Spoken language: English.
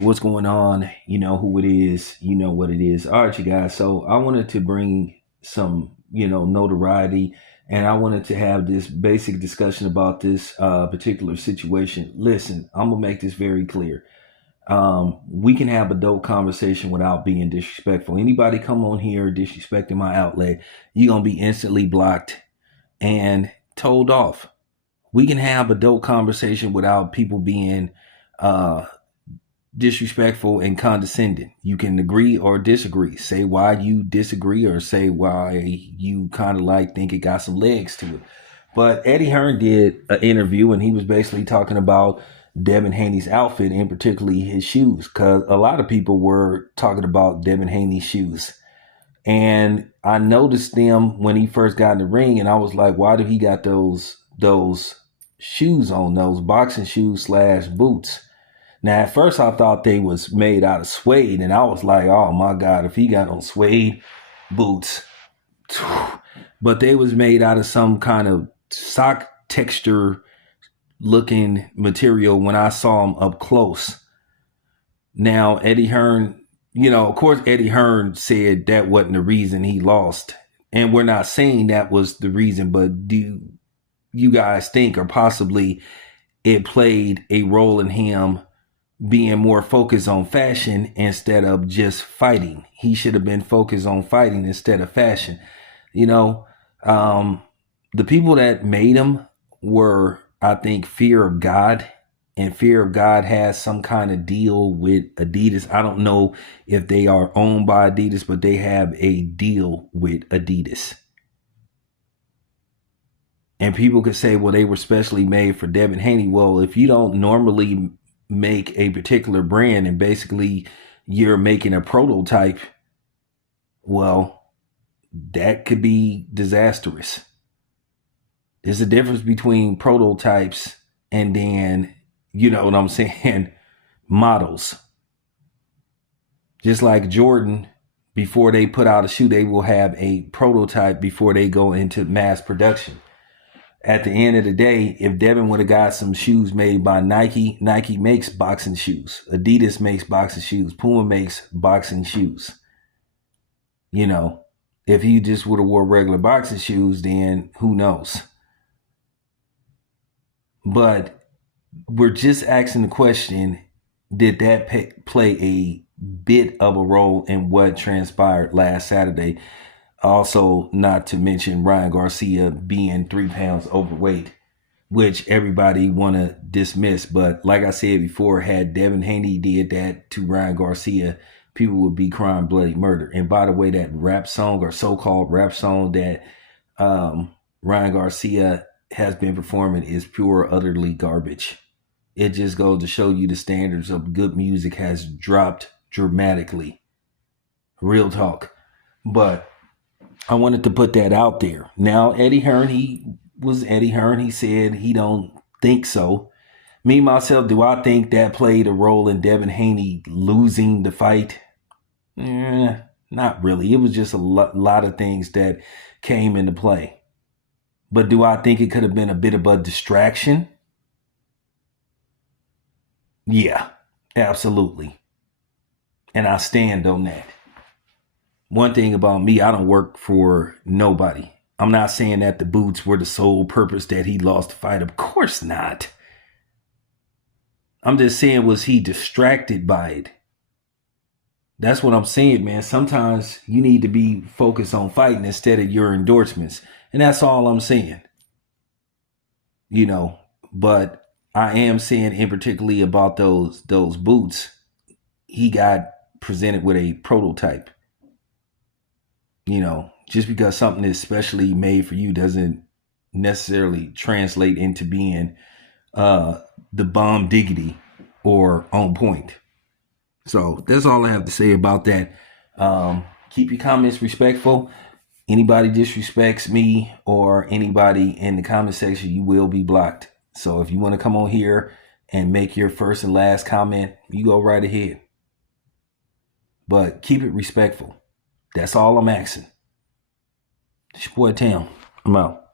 What's going on? You know who it is. You know what it is. All right, you guys. So I wanted to bring some, notoriety, and I wanted to have this basic discussion about this particular situation. Listen, I'm gonna make this very clear. We can have adult conversation without being disrespectful. Anybody come on here disrespecting my outlet, you're gonna be instantly blocked and told off. We can have adult conversation without people being uh disrespectful and condescending. You can agree or disagree. Say why you disagree or say why you kind of like think it got some legs to it. But Eddie Hearn did an interview and he was basically talking about Devin Haney's outfit and particularly his shoes, because a lot of people were talking about Devin Haney's shoes. And I noticed them when he first got in the ring, and I was like, why do he got those shoes on, those boxing shoes slash boots? Now, at first, I thought they was made out of suede, and I was like, "Oh my God, if he got on suede boots," but they was made out of some kind of sock texture looking material when I saw them up close. Now, Eddie Hearn, of course, Eddie Hearn said that wasn't the reason he lost, and we're not saying that was the reason, but do you guys think, or possibly it played a role in him being more focused on fashion instead of just fighting? He should have been focused on fighting instead of fashion. You know, um, the people that made him were, I think, fear of God. And fear of God has some kind of deal with Adidas. I don't know if they are owned by Adidas, but they have a deal with Adidas. And people could say, well, they were specially made for Devin Haney. Well, if you don't normally make a particular brand and basically you're making a prototype, well, that could be disastrous. There's a difference between prototypes and then, you know what I'm saying, models. Just like Jordan, before they put out a shoe, they will have a prototype before they go into mass production. At the end of the day, if Devin would have got some shoes made by Nike, Nike makes boxing shoes. Adidas makes boxing shoes. Puma makes boxing shoes. If he just would have wore regular boxing shoes, then who knows? But we're just asking the question, did that play a bit of a role in what transpired last Saturday? Also, not to mention Ryan Garcia being 3 pounds overweight, which everybody want to dismiss. But like I said before, had Devin Haney did that to Ryan Garcia, people would be crying bloody murder. And by the way, that rap song or so-called rap song that Ryan Garcia has been performing is pure, utterly garbage. It just goes to show you the standards of good music has dropped dramatically. Real talk. But I wanted to put that out there. Now, Eddie Hearn, he was Eddie Hearn. He said he don't think so. Me, myself, do I think that played a role in Devin Haney losing the fight? Not really. It was just a lot of things that came into play. But do I think it could have been a bit of a distraction? Yeah, absolutely. And I stand on that. One thing about me, I don't work for nobody. I'm not saying that the boots were the sole purpose that he lost the fight. Of course not. I'm just saying, was he distracted by it? That's what I'm saying, man. Sometimes you need to be focused on fighting instead of your endorsements. And that's all I'm saying. But I am saying in particularly about those boots, he got presented with a prototype. Just because something is specially made for you doesn't necessarily translate into being the bomb diggity or on point. So that's all I have to say about that. Keep your comments respectful. Anybody disrespects me or anybody in the comment section, you will be blocked. So if you want to come on here and make your first and last comment, you go right ahead. But keep it respectful. That's all I'm asking. It's your boy Tam. I'm out.